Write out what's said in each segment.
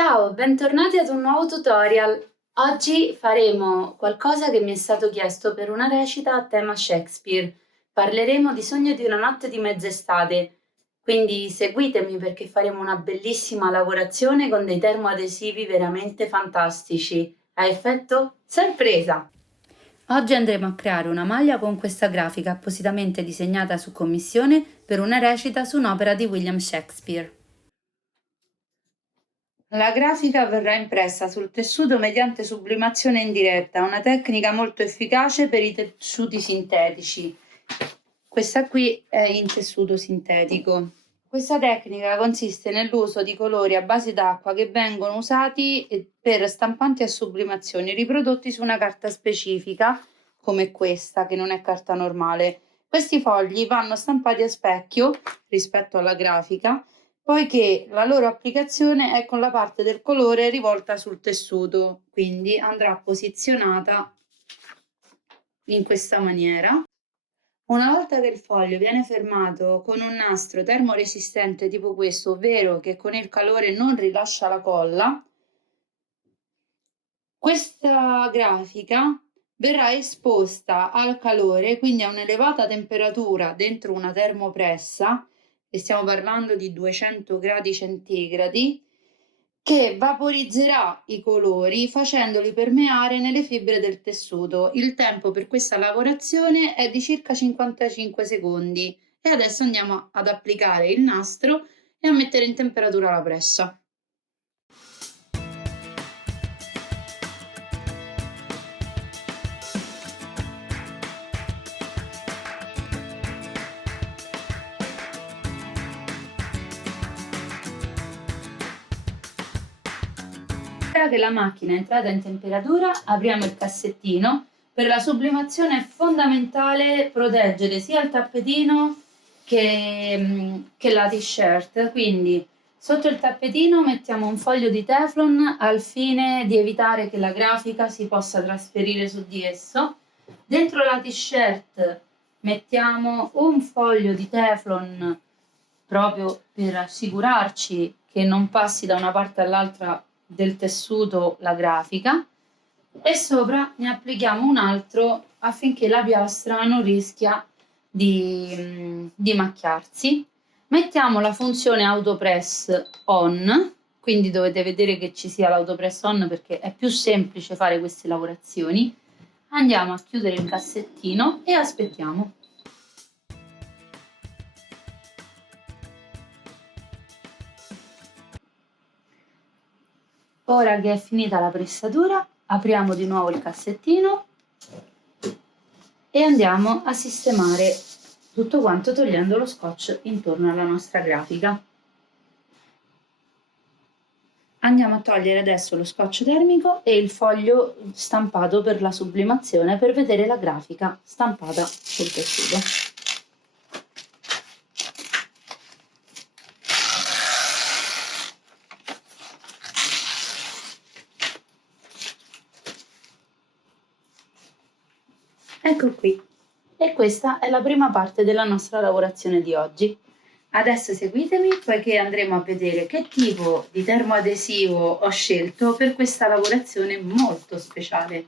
Ciao, bentornati ad un nuovo tutorial. Oggi faremo qualcosa che mi è stato chiesto per una recita a tema Shakespeare. Parleremo di Sogno di una notte di mezz'estate, quindi seguitemi perché faremo una bellissima lavorazione con dei termoadesivi veramente fantastici. A effetto sorpresa! Oggi andremo a creare una maglia con questa grafica appositamente disegnata su commissione per una recita su un'opera di William Shakespeare. La grafica verrà impressa sul tessuto mediante sublimazione indiretta, una tecnica molto efficace per i tessuti sintetici. Questa qui è in tessuto sintetico. Questa tecnica consiste nell'uso di colori a base d'acqua che vengono usati per stampanti a sublimazione riprodotti su una carta specifica, come questa, che non è carta normale. Questi fogli vanno stampati a specchio rispetto alla grafica, poiché la loro applicazione è con la parte del colore rivolta sul tessuto, quindi andrà posizionata in questa maniera. Una volta che il foglio viene fermato con un nastro termoresistente tipo questo, ovvero che con il calore non rilascia la colla, questa grafica verrà esposta al calore, quindi a un'elevata temperatura dentro una termopressa, e stiamo parlando di 200 gradi centigradi, che vaporizzerà i colori facendoli permeare nelle fibre del tessuto. Il tempo per questa lavorazione è di circa 55 secondi e adesso andiamo ad applicare il nastro e a mettere in temperatura la pressa. Che la macchina è entrata in temperatura, apriamo il cassettino. Per la sublimazione è fondamentale proteggere sia il tappetino che la t-shirt, quindi sotto il tappetino mettiamo un foglio di Teflon al fine di evitare che la grafica si possa trasferire su di esso. Dentro la t-shirt mettiamo un foglio di Teflon proprio per assicurarci che non passi da una parte all'altra del tessuto la grafica, e sopra ne applichiamo un altro affinché la piastra non rischia di macchiarsi. Mettiamo la funzione autopress on, quindi dovete vedere che ci sia l'autopress on perché è più semplice fare queste lavorazioni. Andiamo a chiudere il cassettino e aspettiamo. Ora che è finita la pressatura, apriamo di nuovo il cassettino e andiamo a sistemare tutto quanto togliendo lo scotch intorno alla nostra grafica. Andiamo a togliere adesso lo scotch termico e il foglio stampato per la sublimazione per vedere la grafica stampata sul tessuto. Ecco qui. E questa è la prima parte della nostra lavorazione di oggi. Adesso seguitemi poiché andremo a vedere che tipo di termoadesivo ho scelto per questa lavorazione molto speciale.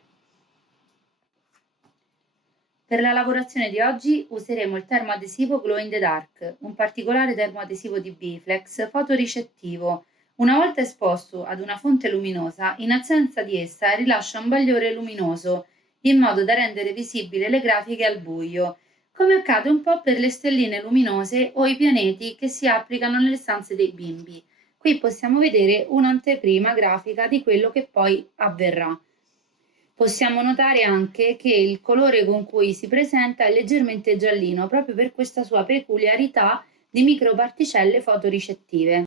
Per la lavorazione di oggi useremo il termoadesivo Glow in the Dark, un particolare termoadesivo di Biflex fotoricettivo. Una volta esposto ad una fonte luminosa, in assenza di essa rilascia un bagliore luminoso, in modo da rendere visibili le grafiche al buio, come accade un po' per le stelline luminose o i pianeti che si applicano nelle stanze dei bimbi. Qui possiamo vedere un'anteprima grafica di quello che poi avverrà. Possiamo notare anche che il colore con cui si presenta è leggermente giallino, proprio per questa sua peculiarità di microparticelle fotoricettive.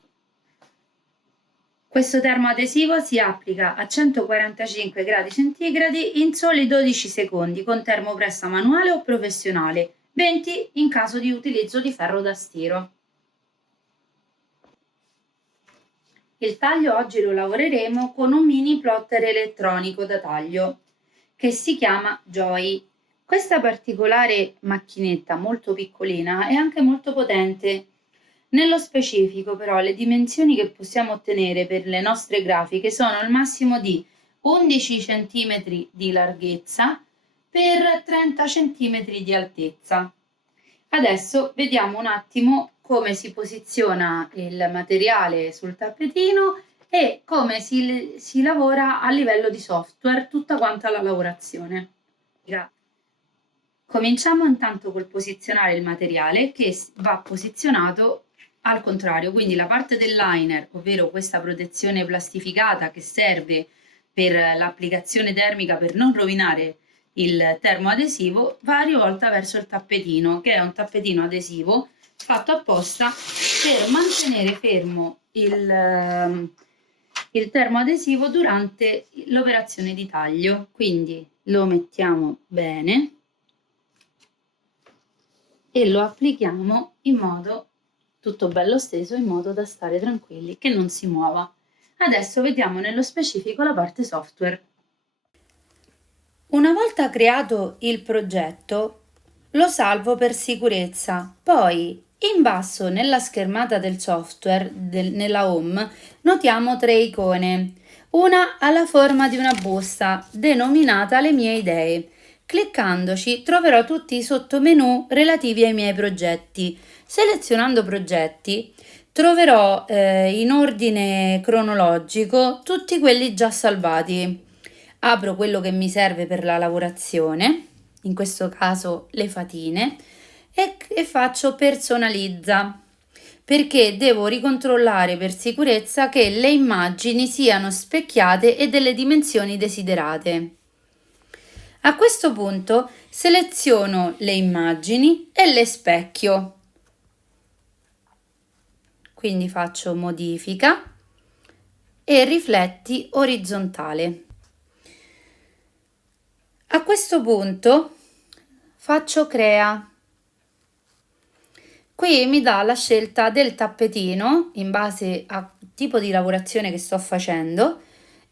Questo termoadesivo si applica a 145 gradi centigradi in soli 12 secondi con termopressa manuale o professionale, 20 in caso di utilizzo di ferro da stiro. Il taglio oggi lo lavoreremo con un mini plotter elettronico da taglio che si chiama Joy. Questa particolare macchinetta molto piccolina è anche molto potente. Nello specifico però le dimensioni che possiamo ottenere per le nostre grafiche sono il massimo di 11 cm di larghezza per 30 cm di altezza. Adesso vediamo un attimo come si posiziona il materiale sul tappetino e come si lavora a livello di software tutta quanta la lavorazione. Cominciamo intanto col posizionare il materiale che va posizionato al contrario, quindi la parte del liner, ovvero questa protezione plastificata che serve per l'applicazione termica per non rovinare il termoadesivo, va rivolta verso il tappetino, che è un tappetino adesivo fatto apposta per mantenere fermo il termoadesivo durante l'operazione di taglio. Quindi lo mettiamo bene e lo applichiamo in modo tutto bello steso, in modo da stare tranquilli, che non si muova. Adesso vediamo nello specifico la parte software. Una volta creato il progetto, lo salvo per sicurezza. Poi, in basso nella schermata del software, nella home, notiamo 3 icone. Una ha la forma di una busta, denominata Le mie idee. Cliccandoci troverò tutti i sottomenu relativi ai miei progetti. Selezionando progetti troverò in ordine cronologico tutti quelli già salvati. Apro quello che mi serve per la lavorazione, in questo caso le fatine, e faccio personalizza, perché devo ricontrollare per sicurezza che le immagini siano specchiate e delle dimensioni desiderate. A questo punto seleziono le immagini e le specchio. Quindi faccio modifica e rifletti orizzontale. A questo punto faccio crea. Qui mi dà la scelta del tappetino in base al tipo di lavorazione che sto facendo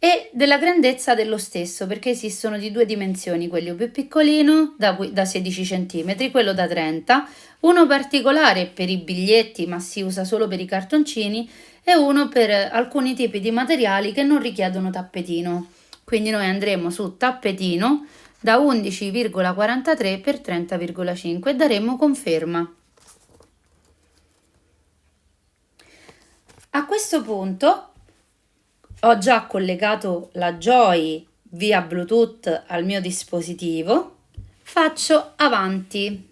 e della grandezza dello stesso, perché esistono di 2 dimensioni, quello più piccolino da 16 cm, quello da 30, uno particolare per i biglietti ma si usa solo per i cartoncini e uno per alcuni tipi di materiali che non richiedono tappetino. Quindi noi andremo su tappetino da 11,43 per 30,5 e daremo conferma. A questo punto ho già collegato la Joy via Bluetooth al mio dispositivo, faccio avanti.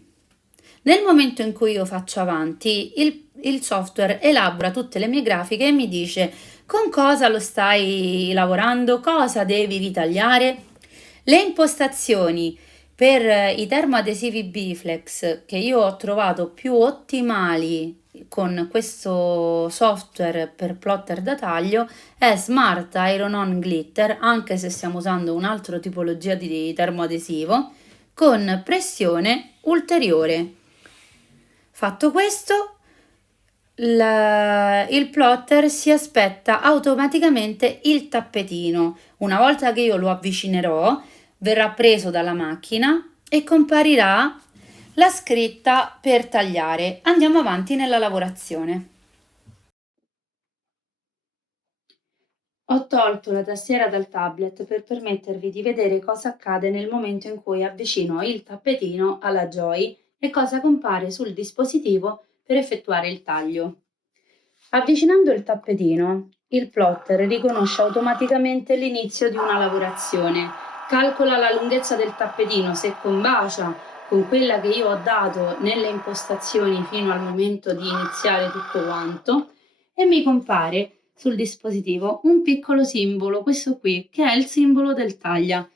Nel momento in cui io faccio avanti, il software elabora tutte le mie grafiche e mi dice con cosa lo stai lavorando, cosa devi ritagliare. Le impostazioni per i termoadesivi Biflex che io ho trovato più ottimali con questo software per plotter da taglio è Smart Iron On Glitter, anche se stiamo usando un'altra tipologia di termoadesivo, con pressione ulteriore. Fatto questo, il plotter si aspetta automaticamente il tappetino. Una volta che io lo avvicinerò, verrà preso dalla macchina e comparirà la scritta per tagliare. Andiamo avanti nella lavorazione. Ho tolto la tastiera dal tablet per permettervi di vedere cosa accade nel momento in cui avvicino il tappetino alla Joy e cosa compare sul dispositivo per effettuare il taglio. Avvicinando il tappetino, il plotter riconosce automaticamente l'inizio di una lavorazione, calcola la lunghezza del tappetino se combacia con quella che io ho dato nelle impostazioni fino al momento di iniziare tutto quanto e mi compare sul dispositivo un piccolo simbolo, questo qui, che è il simbolo del taglia.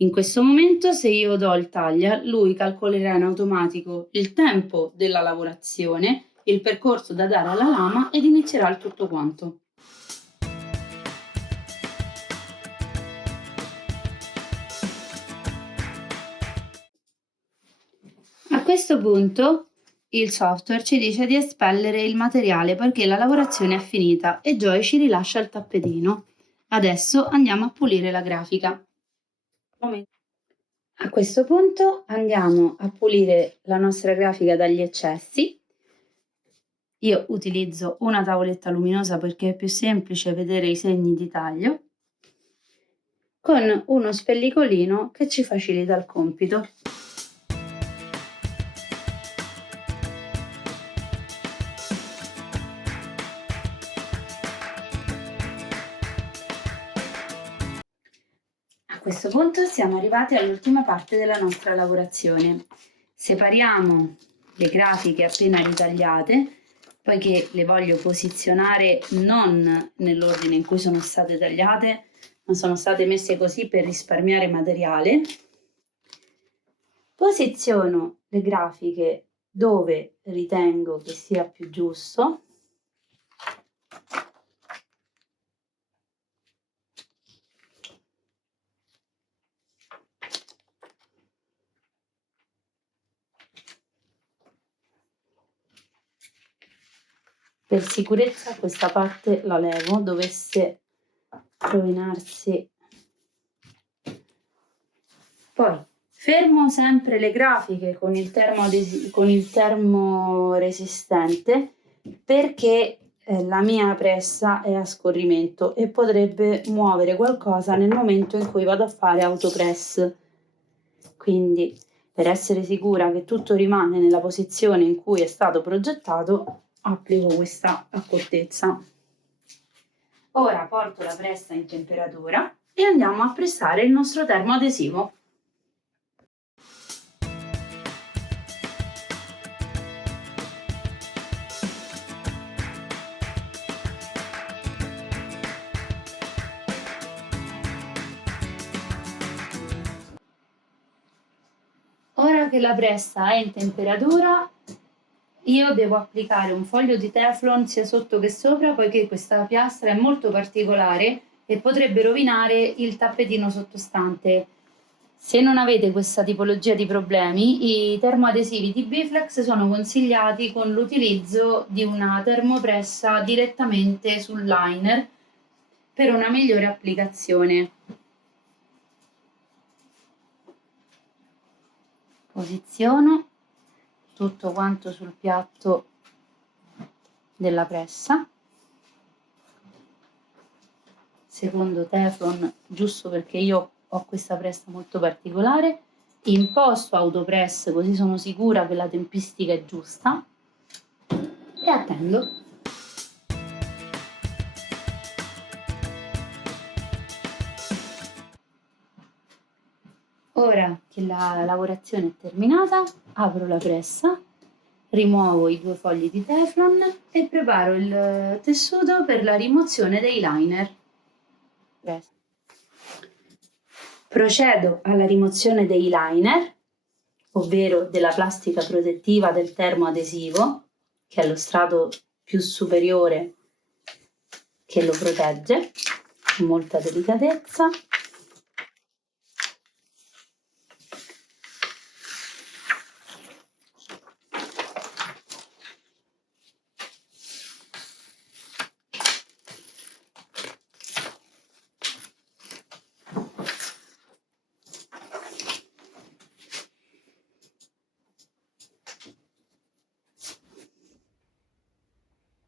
In questo momento, se io do il taglia, lui calcolerà in automatico il tempo della lavorazione, il percorso da dare alla lama ed inizierà il tutto quanto. A questo punto il software ci dice di espellere il materiale perché la lavorazione è finita e Joy ci rilascia il tappetino. Adesso andiamo a pulire la grafica. A questo punto andiamo a pulire la nostra grafica dagli eccessi Io utilizzo una tavoletta luminosa perché è più semplice vedere i segni di taglio, con uno spellicolino che ci facilita il compito. A questo punto siamo arrivati all'ultima parte della nostra lavorazione. Separiamo le grafiche appena ritagliate, poiché le voglio posizionare non nell'ordine in cui sono state tagliate, ma sono state messe così per risparmiare materiale. Posiziono le grafiche dove ritengo che sia più giusto. Per sicurezza questa parte la levo, dovesse rovinarsi. Poi fermo sempre le grafiche con il termoresistente perché la mia pressa è a scorrimento e potrebbe muovere qualcosa nel momento in cui vado a fare autopress. Quindi, per essere sicura che tutto rimane nella posizione in cui è stato progettato, applico questa accortezza. Ora porto la pressa in temperatura e andiamo a pressare il nostro termoadesivo. Ora che la pressa è in temperatura, io devo applicare un foglio di Teflon sia sotto che sopra, poiché questa piastra è molto particolare e potrebbe rovinare il tappetino sottostante. Se non avete questa tipologia di problemi, i termoadesivi di Biflex sono consigliati con l'utilizzo di una termopressa direttamente sul liner per una migliore applicazione. Posiziono tutto quanto sul piatto della pressa, secondo Teflon, giusto perché io ho questa pressa molto particolare, imposto autopress così sono sicura che la tempistica è giusta e attendo. Ora che la lavorazione è terminata, apro la pressa, rimuovo i 2 fogli di Teflon e preparo il tessuto per la rimozione dei liner. Procedo alla rimozione dei liner, ovvero della plastica protettiva del termoadesivo, che è lo strato più superiore che lo protegge, con molta delicatezza.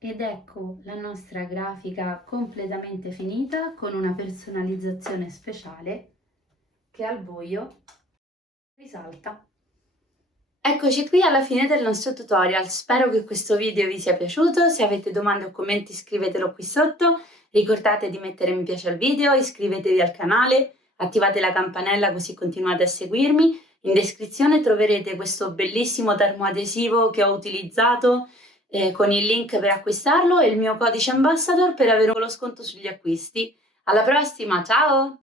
Ed ecco la nostra grafica completamente finita con una personalizzazione speciale che al buio risalta. Eccoci qui alla fine del nostro tutorial, spero che questo video vi sia piaciuto, se avete domande o commenti scrivetelo qui sotto, ricordate di mettere mi piace al video, iscrivetevi al canale, attivate la campanella così continuate a seguirmi, in descrizione troverete questo bellissimo termoadesivo che ho utilizzato con il link per acquistarlo e il mio codice ambassador per avere lo sconto sugli acquisti. Alla prossima, ciao!